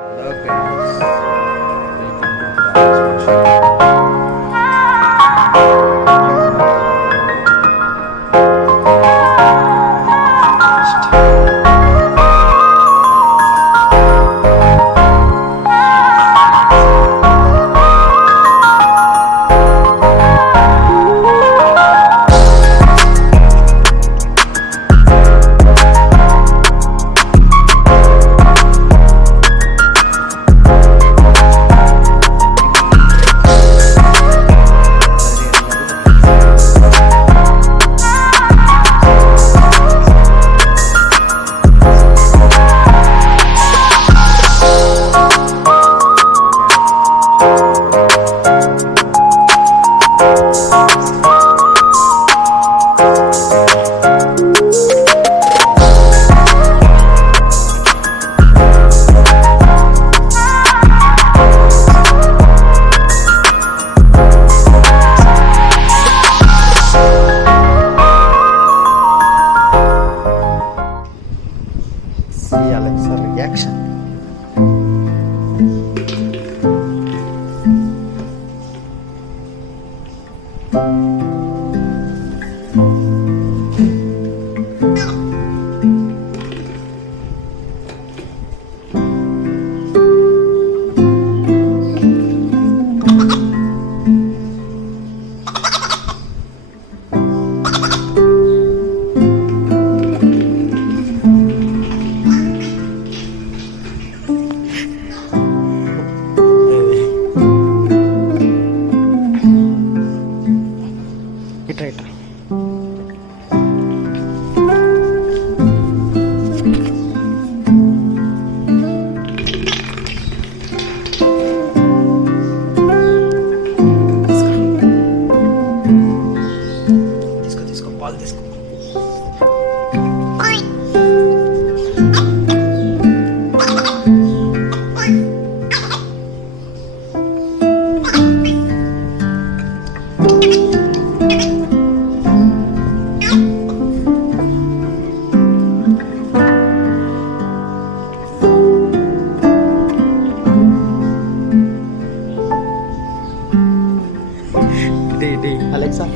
Hello guys, welcome to DoGgyz Nation. See Alexa reaction. It right. Disco, ball disco. Alexa.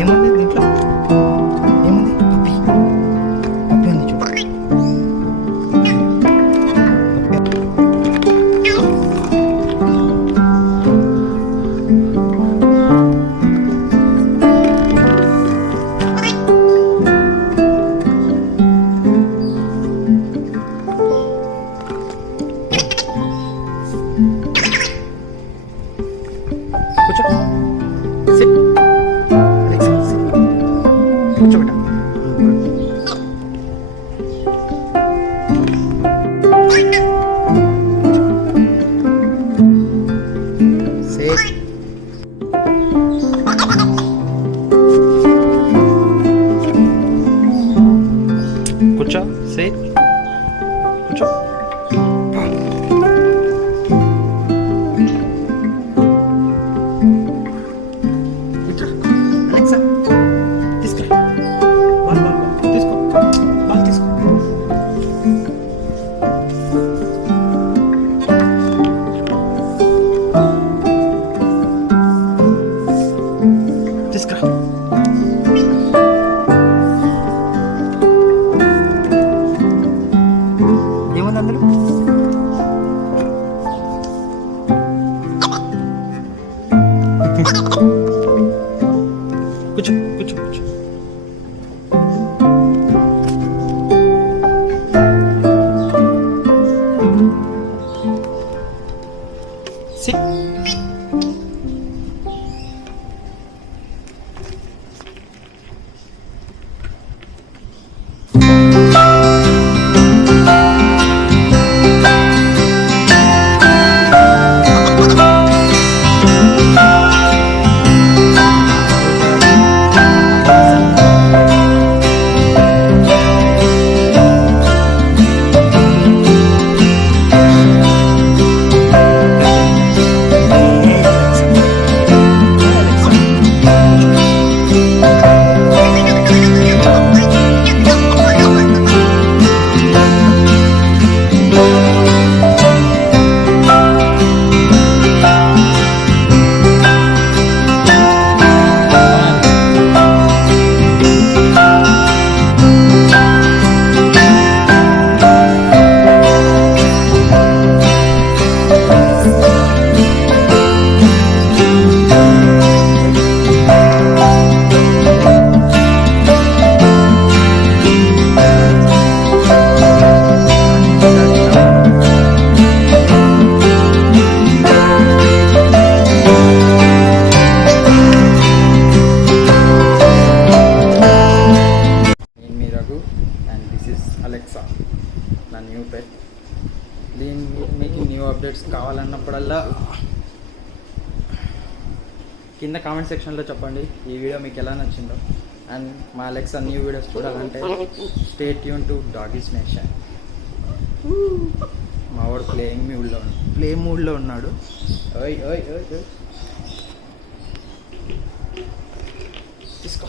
ఏముంది దీంట్లో? ఏముంది? పప్పి పప్పి ఉంది చూడు. కూర్చో. సిట్. Alexa sit. కూర్చోబెట్ట. సిట్. కూర్చో. సిట్. కూర్చో. Alexa, తీసుకురా. బాల్ తీసుకో. బాల్ తీసుకో. తీసుకురా. ఏముంది అందులో? కూర్చో కూర్చో కూర్చో. సిట్. దిస్ ఇస్ అలెక్సా, నా న్యూ పెట్. దీని మీకు న్యూ అప్డేట్స్ కావాలన్నప్పుడల్లా కింద కామెంట్ సెక్షన్లో చెప్పండి ఈ వీడియో మీకు ఎలా నచ్చిందో. అండ్ మా అలెక్సా న్యూ వీడియోస్ చూడాలంటే stay tune to DoGgyz Nation. మా వాడు ప్లే మూడ్లో ఉన్నాడు. ఓయ్ ఓయ్ ఓయ్ ఓయ్, తీసుకో.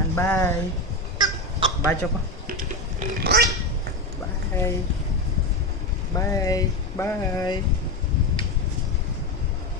అండ్ బాయ్ బాయ్ చెప్ప. Bye bye bye.